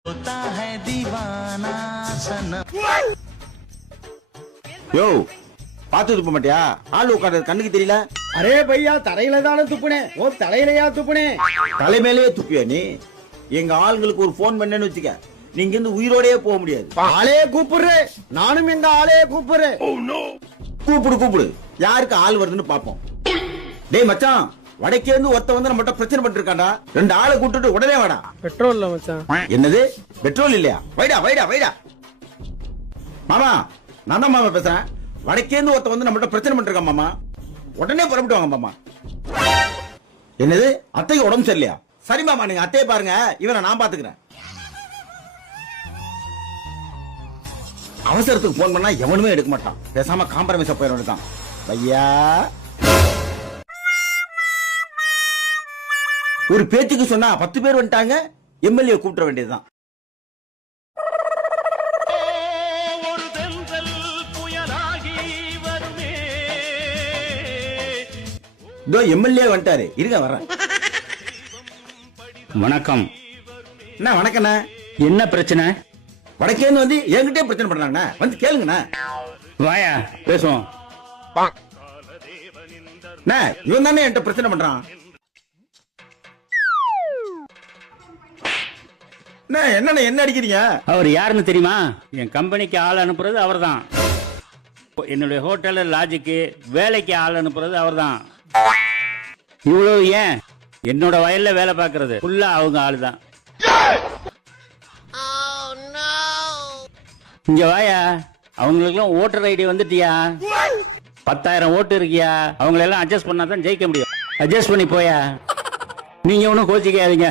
யோ பாத்து துப்ப மாட்டியா? ஆள் உட்கார்றது கண்ணுக்கு தெரியல. அரே பையா, தரையில தானே துப்புனே. ஓ தலையிலையா துப்புனே? தலைமையிலேயே துப்பியா நீ? எங்க ஆளுங்களுக்கு ஒரு போன் பண்ணேன்னு வச்சுக்க, நீங்க இருந்து உயிரோடயே போக முடியாது. ஆளே கூப்பிடுற, நானும் எங்க ஆளே கூப்பிடுறேன். கூப்பிடு கூப்பிடு, யாருக்கு ஆள் வருதுன்னு பாப்போம். டேய் மச்சான், வடக்கே இருந்து ஒருத்த வந்து நம்மகிட்ட பிரச்சனை பண்ணிட்டு இருக்காண்டா. 2 ஆளை கூட்டிட்டு உடனே வாடா. பெட்ரோல் இல்ல மச்சான். என்னது பெட்ரோல் இல்லையா? வைடா வைடா வைடா. மாமா, நான் தான் மாமா பேசுறேன். வடக்கே இருந்து ஒருத்த வந்து நம்மகிட்ட பிரச்சனை பண்ணிட்டு இருக்கான் மாமா. உடனே புறப்பட்டு வாங்க மாமா. என்னது அத்தைக்கு உடம்பு சரியில்லையா? சரி மாமா, நீங்க அத்தையை பாருங்க, இவனை நான் பாத்துக்கிறேன். அவசரத்துக்கு போன் பண்ணா எவனுமே எடுக்க மாட்டான். பேசாம காம்ப்ரமைஸ் போயிட வேண்டியதான். ஐயா, ஒரு பேச்சுக்கு சொன்னா 10 பேர் வந்துட்டாங்க, எம்எல்ஏ கூப்பிட வேண்டியதுதான். இதோ எம்எல்ஏ வந்துட்டாரு, இருங்க வரேன். வணக்கம். என்ன வணக்கண்ணே? என்ன பிரச்சனை? வடக்கேந்து வந்து என்கிட்டே பிரச்சனை பண்றாங்கண்ணே, வந்து கேளுங்கண்ணே. வாயா பேசுவோம். இவன் தானே என்கிட்ட பிரச்சனை பண்றான். என்ன என்ன அடிக்கிறீங்க? அவர் யாருன்னு தெரியுமா? என் கம்பெனிக்கு ஆள் அனுப்புறது அவர்தான். என்னுடைய ஹோட்டல்ல லாட்ஜுக்கு வேலைக்கு ஆள் அனுப்புறது அவர்தான். இவ்வளவு ஏன், என்னோட வயல்ல வேலை பார்க்கறது ஃபுல்லா அவங்க ஆளுதான். இங்க வாயா, அவங்களுக்கெல்லாம் ஓட்டர் ஐடி வந்துட்டியா? 10,000 ஓட்டு இருக்கியா? அவங்களெல்லாம் அட்ஜஸ்ட் பண்ணாதான் ஜெயிக்க முடியும். அட்ஜஸ்ட் பண்ணி போயா. நீங்க ஒன்னும் கோச்சிக்காதீங்க.